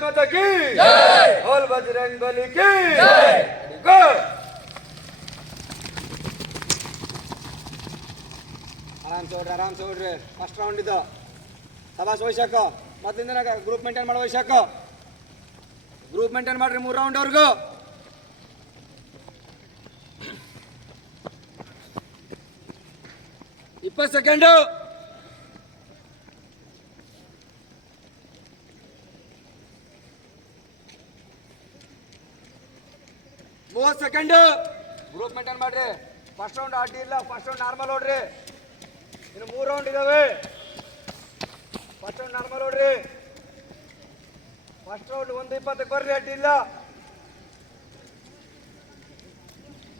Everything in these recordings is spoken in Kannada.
ಭಾರತ್ ಮಾತಾ ಕಿ ಹೋಲ್ ಬಜರಂಗ್ ಬಲಿ ಕಿ? ಗೋ! ಆರಾಮ್ ನೋಡ್ರಿ ಆರಾಮ್ ನೋಡ್ರಿ ಫಸ್ಟ್ ರೌಂಡ್ ಇದು. ಸಭಾಸ್ ವೈಶಾಖ ಮೊದಲಿಂದ ಗ್ರೂಪ್ ಮೇಂಟೈನ್ ಮಾಡೋ ವೈಶಾಖ ಗ್ರೂಪ್ ಮೇಂಟೈನ್ ಮಾಡ್ರಿ ಮೂರು ರೌಂಡ್ ಅವ್ರಿಗೂ. ಇಪ್ಪತ್ತು ಸೆಕೆಂಡು ಮೂವತ್ತು ಸೆಕೆಂಡ್ ಗ್ರೂಪ್ ಮೇಂಟೈನ್ ಮಾಡ್ರಿ. ಫಸ್ಟ್ ರೌಂಡ್ ಅಡ್ಡಿ ಇಲ್ಲ ಫಸ್ಟ್ ರೌಂಡ್ ನಾರ್ಮಲ್ ನೋಡ್ರಿ. ಇನ್ನು ಮೂರು ರೌಂಡ್ ಇದಾವೆ. ಫಸ್ಟ್ ರೌಂಡ್ ನಾರ್ಮಲ್ ನೋಡ್ರಿ. ಫಸ್ಟ್ ರೌಂಡ್ ಒಂದು ಇಪ್ಪತ್ತಕ್ಕೆ ಬರ್ರಿ ಅಡ್ಡಿ ಇಲ್ಲ.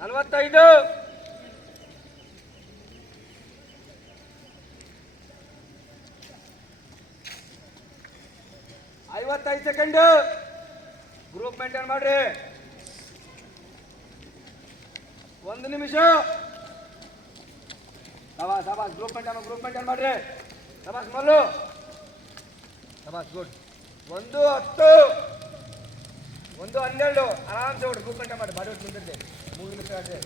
ನಲವತ್ತೈದು. ಐವತ್ತೈದು ಸೆಕೆಂಡ್ ಗ್ರೂಪ್ ಮೇಂಟೈನ್ ಮಾಡ್ರಿ. ಒಂದು ನಿಮಿಷ. ಸಬಾಸ್ ಸಬಾಸ್ ಗ್ರೂಪ್ ಮೇಂಟೈನ್ ಗ್ರೂಪ್ ಮೇಂಟೈನ್ ಮಾಡ್ರಿ. ಸಬಾಸ್ ಮಲ್ಲು ಸಬಾಸ್ ಗುಡ್ ಒಂದು ಹತ್ತು. ಒಂದು ಹನ್ನೆರಡು. ಆರಾಮ್ಸೆ ಹೊಡ್ರಿ ಗ್ರೂಪ್ ಮೇಂಟೈನ್ ಮಾಡಿ ಬಾಡಿ ಹೊಟ್ಟು ಮುಂದಿರ್ತೆ ಮೂರು ನಿಮಿಷ ಆಗಿದೆ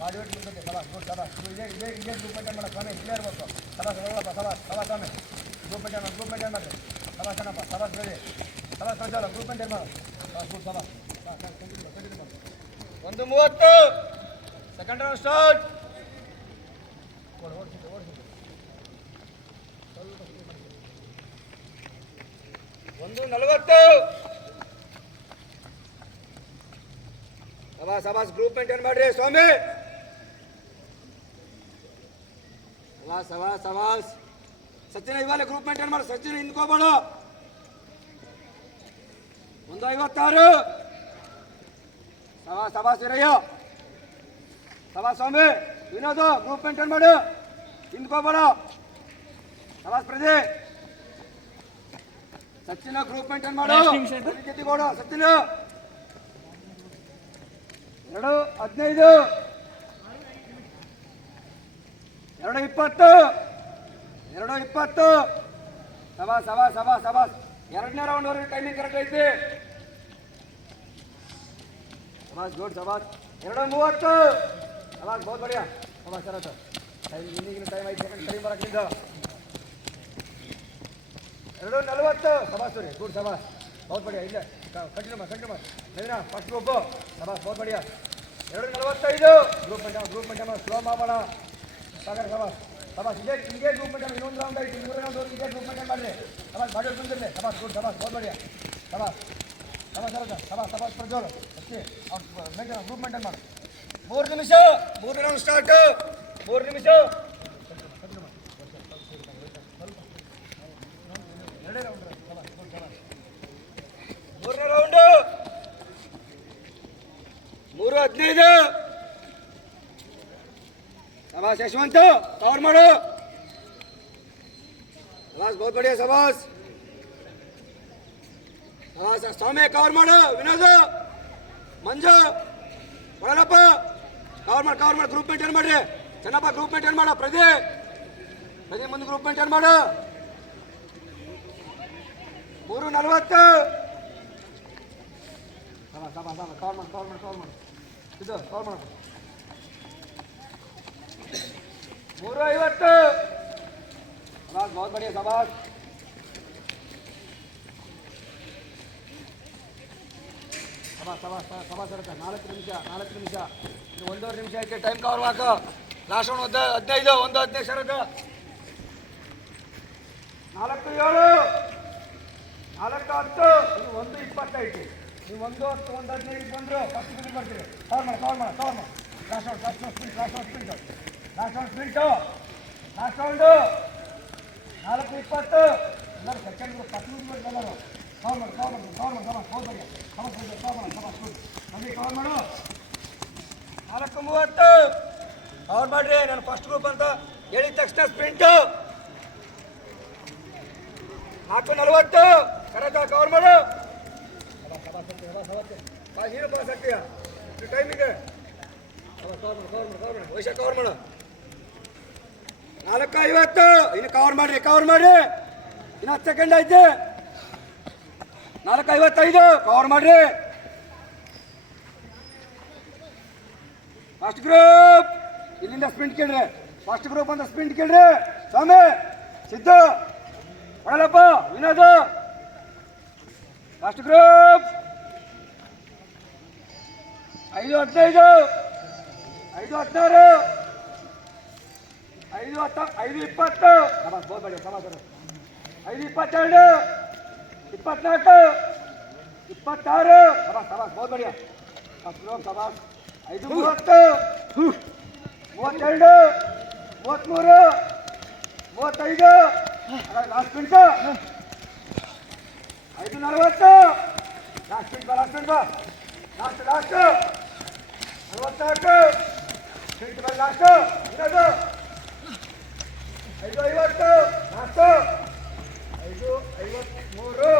ಬಾಡಿ ಹೊಟ್ಟು ಮುಂದಿರ್ತೆ ಸಬಾಸ್ ಗುಡ್ ಸಬಾಸ್ ಇದೇ ಇದೇ ಗ್ರೂಪ್ ಮೇಂಟೈನ್ ಮಾಡೋ ಸ್ವಾಮಿ. ಇಲ್ಲೇ ಇರ್ಬೇಕು. ಸಬಾಸ್ ಹೋಗಪ್ಪ ಸಬಾಸ್ ಸಬಾಸ್ ಸ್ವಾಮಿ. ಗ್ರೂಪ್ ಮೇಂಟೈನ್ ಗ್ರೂಪ್ ಮೇಂಟೈನ್ ಮಾಡ್ರಿ. ಸಬಾಸ್ ಏನಪ್ಪ ಸಬಾಸ್ ರೆಡಿ ಸಬಾಸ್ ಪ್ರಜ್ವಲ ಗ್ರೂಪ್ ಮೇಂಟೈನ್ ಮಾಡು. ಸಬಾಸ್ ಗುಡ್ ಸಬಾಸ್ ಒಂದು ಮೂವತ್ತು. ಸೆಕೆಂಡ್ ರೌಂಡ್ ಸ್ಟಾರ್ಟ್ ಒಂದು ನಲವತ್ತು. ಸಬಾಸ್ ಸಬಾಸ್ ಗ್ರೂಪ್ ಮೇಂಟೈನ್ ಮಾಡ್ರಿ, ಸ್ವಾಮಿ. ಸಬಾಸ್ ಸಬಾಸ್ ಸಬಾಸ್ ಸಚಿನ ಇವಾಗಲೇ ಗ್ರೂಪ್ ಮೇಂಟೈನ್ ಮಾಡಿ. ಸಚಿನ ಹಿಂದ್ಕೋಬೇಡ ಒಂದು ಐವತ್ತಾರು. ಸಬಾಸ್ ಸಬಾಸ್ ವೀರಯ್ಯ ಸಬಾಸ್ ವಿನೋದು ವಿನೋದ್ ಗ್ರೂಪ್ ಮೇಂಟೈನ್ ಮಾಡು. ಹಿಂದ್ಕೋಬೇಡ ಸಭಾಸ್ ಪ್ರಜೆ ಸಚಿನ ಗ್ರೂಪ್ ಮೇಂಟೈನ್ ಮಾಡು. ಜೊತೆಗೌಡ ಸಚಿನ. ಎರಡು ಹದಿನೈದು. ಎರಡು ಇಪ್ಪತ್ತು. ಎರಡು ಇಪ್ಪತ್ತು. ಸಭಾ ಸಭಾ ಸಭಾ ಸಭಾ. ಎರಡನೇ ರೌಂಡ್ ವರೆಗೆ ಟೈಮಿಂಗ್ ಕರೆಕ್ಟ್ ಐತಿ. ಸಭಾ ಜೋಡ್ ಸಭಾ ಎರಡು ಮೂವತ್ತು. ಸಬಾಸ್ ಬಹುತ್ ಬಡಿಯಾ. ಸರ್ ಸರತ್ ಟೈಮ್ ಟೈಮ್ ಐದು ಸೆಕೆಂಡ್ ಟೈಮ್ ಬರಕ್ಕಿಂದ ಎರಡು ನಲವತ್ತು. ಸಬಾಸ್ ರೀ ಗುಡ್ ಸಬಾಸ್ ಬಹುತ್ ಬಡಿಯಾ, ಇಲ್ಲ. ಕಂಟಿನ್ಯೂ ಮಾಡಿ ಕಂಟಿನ್ಯೂ ಮಾಡಿ. ನವೀನ ಫಸ್ಟ್ ಗ್ರೂಪ್ ಸಬಾಸ್ ಬಹುತ್ ಬಡಿಯಾ. ಎರಡು ನಲವತ್ತೈದು. Group momentum group momentum slow ಮಾಡೋಣ ಸಾಗರ್ ಸಬಾಸ್ ಸಬಾಸ್ ಇದೇ ಹಿಂಗೆ ಗ್ರೂಪ್ ಮೆಂಟಮ್ ಇನ್ನೊಂದು ರೌಂಡ್ ಐತಿ. ಮೂರನೇ ರೌಂಡ್ ಇದೇ ಗ್ರೂಪ್ ಮೆಂಟಮ್ ಮಾಡಿರಿ. ಸಬಾಸ್ ಬಾಡಿ ಬಂದಿರಲಿ. ಸಬಾಸ್ ಗುಡ್ ಸಬಾಸ್ ಬಹುತ್ ಬಡಿಯಾ. ಸಬಾಸ್ ಸರತ ಸಬಾಸ್ ಸಬಾಸ್ ಪ್ರಜ್ವಲ್. ಅಷ್ಟೇ. ಅವ್ರು ಮೇಂಟೈನ್ ಗ್ರೂಪ್ ಮೇಂಟೈನ್ ಮಾಡು. ಮೂರು ನಿಮಿಷ ಮೂರು ರೌಂಡ್ ಸ್ಟಾರ್ಟ್ ಮೂರು ನಿಮಿಷ ಎರಡೇ ರೌಂಡ್ ಮೂರನೇ ರೌಂಡ್ ಮೂರು ಹದಿನೈದು ಸಬಾಸ್ ಯಶವಂತ್ ಕವರ್ ಮಾಡು ಸಬಾಸ್ ಬಹುತ್ ಬಡಿಯಾ ಸಬಾಸ್ ಸಬಾಸ್ ಸ್ವಾಮಿ ಕವರ್ ಮಾಡು ವಿನೋದ್ ಮಂಜು ಒಳಗಪ್ಪ ಕವರ್ ಮಾಡಿ ಕವರ್ ಮಾಡಿ ಗ್ರೂಪ್ ಮೇಂಟೈನ್ ಮಾಡ್ರಿ. ಚೆನ್ನಪ್ಪ ಗ್ರೂಪ್ ಮೇಂಟೈನ್ ಮಾಡ ಪ್ರದಿ ಪ್ರದಿ ಮುಂದೆ ಗ್ರೂಪ್ ಮೇಂಟೈನ್ ಮಾಡು. ಮೂರು ನಲವತ್ತು. ಕವರ್ ಮಾಡಿ ಕವರ್ ಮಾಡಿ ಕವರ್ ಮಾಡಿ. ಇದು ಕವರ್ ಮಾಡ. ಮೂರು ಐವತ್ತು ಬಹುತ್ ಬಡಿಯಾ ಸಬಾಸ್ ಸಭಾ ಸಭಾ ನಾಲ್ಕು ನಿಮಿಷ ನಾಲ್ಕು ನಿಮಿಷ. ಇದು ಒಂದೂವರೆ ನಿಮಿಷ ಐತೆ ಟೈಮ್ ಕವರ್ ಹಾಕು ಲಾಸ್ಟ್ ಒಂದು ಹದ್ ಹದಿನೈದು, ಒಂದು ಹದಿನೈದು ಸರಕ ನಾಲ್ಕು, ಏಳು. ನಾಲ್ಕು, ಹತ್ತು. ನೀವು ಒಂದು ಇಪ್ಪತ್ತೈದು ನೀವು ಒಂದು ಹತ್ತು, ಒಂದು ಹದಿನೈದು ಬಂದರು ಫಸ್ಟ್ ಬಿಲ್ ಬರ್ತೀರಿ. ಕವರ್ ಮಾಡಿ ಕವರ್ ಮಾಡಿ ಕವರ್ ಮಾಡಿ. Last out last out sprint last out sprint last out sprint last round ನಾಲ್ಕು, ಇಪ್ಪತ್ತು. ಎಲ್ಲರೂ ಸೆಕೆಂಡ್ ಫಸ್ಟ್ ಎಲ್ಲರೂ ಕವರ್ ಮಾಡಿ ಕವರ್ ಮಾಡಿ ಕವರ್ ಮಾಡಿ ಕವರ್ ಮಾಡಿ ಮಾಡಿ ಕವರ್ ಮಾಡಿ ನಮಗೆ ಕವರ್ ಮಾಡು. ನಾಲ್ಕು ಮೂವತ್ತು. ಕವರ್ ಮಾಡ್ರಿ ನಾನು ಫಸ್ಟ್ ಗ್ರೂಪ್ ಅಂತ. ಹೇಳಿದ ತಕ್ಷಣ ಸ್ಪ್ರಿಂಟು ನಾಲ್ಕು ನಲವತ್ತು. ಕರೆಕ್ಟ್ ಕವರ್ ಮಾಡು. ಹೀರೋ ಪಾಸ್ ಆಗ್ತೀಯಾ ಟೈಮ್ ಇದೆ ಕವರ್ ಮಾಡು ಕವರ್ ಮಾಡು ಕವರ್ ಕವರ್ ಮಾಡು. ನಾಲ್ಕು ಐವತ್ತು. ಇನ್ನು ಕವರ್ ಮಾಡ್ರಿ ಕವರ್ ಮಾಡಿ ಇನ್ನು ಹತ್ತು ಸೆಕೆಂಡ್ ಐತೆ. ನಾಲ್ಕು ಐವತ್ತೈದು ಕವರ್ ಮಾಡ್ರಿ. ಫಸ್ಟ್ ಗ್ರೂಪ್ ಇಲ್ಲಿಂದ ಸ್ಪ್ರಿಂಟ್ ಕೇಳ್ರಿ. ಫಸ್ಟ್ ಗ್ರೂಪ್ ಅಂತ ಸ್ಪ್ರಿಂಟ್ ಕೇಳ್ರಿ. ಸ್ವಾಮಿ ಸಿದ್ಧ ಹೊಳಲಪ್ಪ ವಿನೋದ್. ಫಸ್ಟ್ ಗ್ರೂಪ್ ಐದು ಹದಿನೈದು ಐದು ಹದಿನಾರು ಐದು ಹತ್ತ ಐದು ಇಪ್ಪತ್ತು. ಸಮಾಸ್ ಹೋಗ್ಬೇಡಿ ಸಮಾಜ ಐದು ಇಪ್ಪತ್ತೆರಡು ಇಪ್ಪತ್ನಾಲ್ಕು, ಇಪ್ಪತ್ತಾರು ಸಮಾಸ್ ಸಮಾಸ್ ಹೋಗ್ಬೇಡಿ ಹತ್ತು ಸಮಾಸ್ ಐದು ಮೂವತ್ತು, ಮೂವತ್ತೆರಡು, ಮೂವತ್ತ್ಮೂರು, ಮೂವತ್ತೈದು ಲಾಸ್ಟ್ ಮಿಂಟು ಐದು ನಲವತ್ತು ಲಾಸ್ಟ್ ಮಿಂಟ್ ಬಾ ಲಾಸ್ಟ್ ಮಿಂಟ್ ಲಾಸ್ಟ್ ಲಾಸ್ಟ್ ನಲವತ್ನಾಲ್ಕು ಮಿನಿಟ್ ಬಾ ಲಾಸ್ಟ್ ಇನ್ನೊಂದು ಐದು ಐವತ್ತು ಲಾಸ್ಟ್ ಐದು ಐವತ್ತ್ಮೂರು